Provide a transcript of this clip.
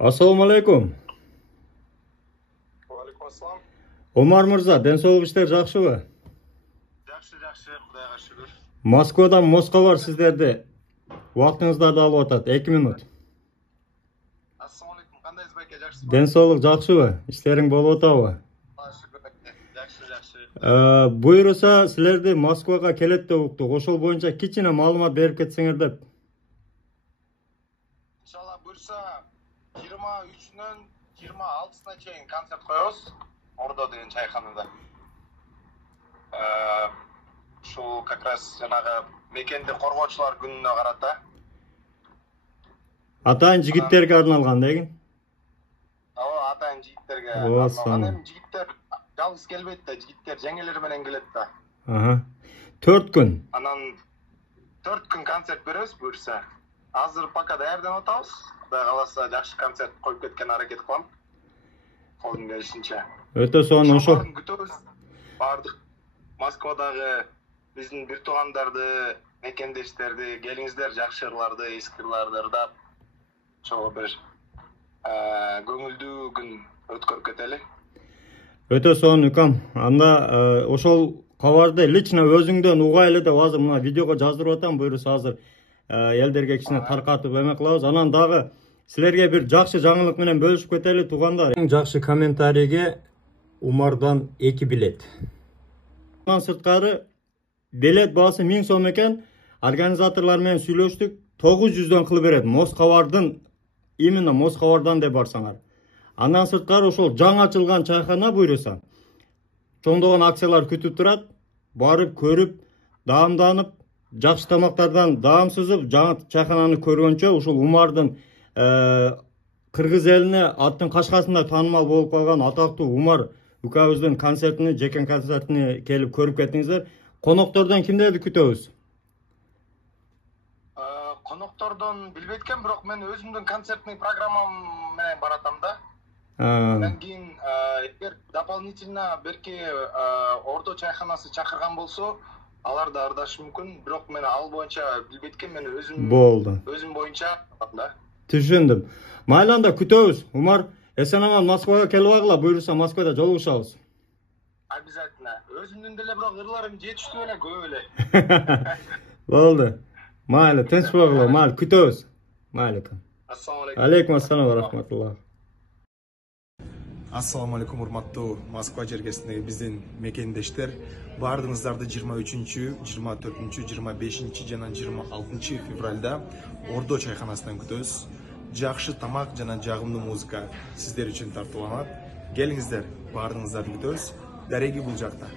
Assalamu alaikum. Алейкум ассалам. Omar Mırza, денсаулық іштер жақшыбы? Жақсы, Құдайға шүкір. Москвадан Мосқа бар сіздерді. Уақытыңыздарды алып атады, 2 минут. Ассалаумағалейкум, қандайсыз байке, жақсысыз ба? Денсаулық жақшыбы? Іштерің болып атабы? Жақсы. Бұйырса, сілерді Москваға келет деп ұқтық. Ошол бойынша кичине маалымат беріп кетсеңер деп. Иншалла бұйырса 23-нен 26-на чейин концерт қоябыз. Ордо деген чайханада. Шул как раз жанагы мекенди коргоочулар күнүнө карата. Атайын жигиттерге арналган деген? Ооба, атайын жигиттерге арналган. Эми жигиттер жалгыз келбейт да, жигиттер жеңелери менен келет да. 4 күн. Анан 4 күн концерт беребиз буюрса. Азыр пока даярданып атабыз. Кудай кааласа жакшы концерт коюп кеткен аракет кылам. Колдун келишинче. Өтө сонун ошо. Күтөбүз. Бардык Москвадагы биздин бир туугандарды, мекендештерди, келиңиздер, жакшы ырларды, эски ырларды ырдап, ошого бир көңүлдүү күн өткөрүп кетели. Өтө сонун укам. Анда ошол кабарды лично өзүңдөн угайлы деп азыр мына видеого жаздырып атам. Буюрса азыр элдерге кичине таркатып эме кылабыз. Анан дагы силерге бир жакшы жаңылык менен бөлүшүп кетели туугандар. Эң жакшы комментарийге Умардан 2 билет. Андан сырткары билет баасы 1000 сом экен. Организаторлар менен сүйлөштүк. 900дөн кылып берет. Москвардын, именно Москвардан деп барсаңар. Андан сырткары ошол жаңы ачылган чайхана буйруса. Чоңдогон акциялар күтүп турат. Барып көрүп, даамданып, жакшы тамактардан даам сызып, жаңы чайхананы көргөнчө ушул Умардын кыргыз элине аттын кашкасында таанымал болуп калган атактуу Умар укабыздын концертине, жекен концертине келип көрүп кетиңиздер. Коноктордон кимдерди күтөбүз? Коноктордон билбейт экен, бирок мен өзүмдүн концертный программам менен баратам да. Андан кийин эгер дополнительно берки Ордо чайханасы чакырган болсо, алар да ырдашы мүмкүн, бирок мен ал боюнча билбейт экен, мен өзүм боюнча да. Түшүндүм. Майланда күтөбүз. Умар, эсен аман Москвага келип агыла, буйруса Москвада жолугушабыз. Обязательно. Өзүмдүн деле бирок ырларым жетиштүү эле, көп эле. Болду. Майли, тынч болгула, майли күтөбүз. Майли. Ассаламу алейкум. Алейкум ассалам ва рахматуллах. Ассаламу алейкум, урматтуу Москва жергесиндеги биздин мекендештер. Бардыңыздарды 23, 24, 25 жана 26 февралда Ордо чайханасынан күтөбүз. Жакшы тамак жана жагымдуу музыка сиздер үчүн тартууланат. Келиңиздер, бардыңыздарды күтөбүз. Дареги бул жакта.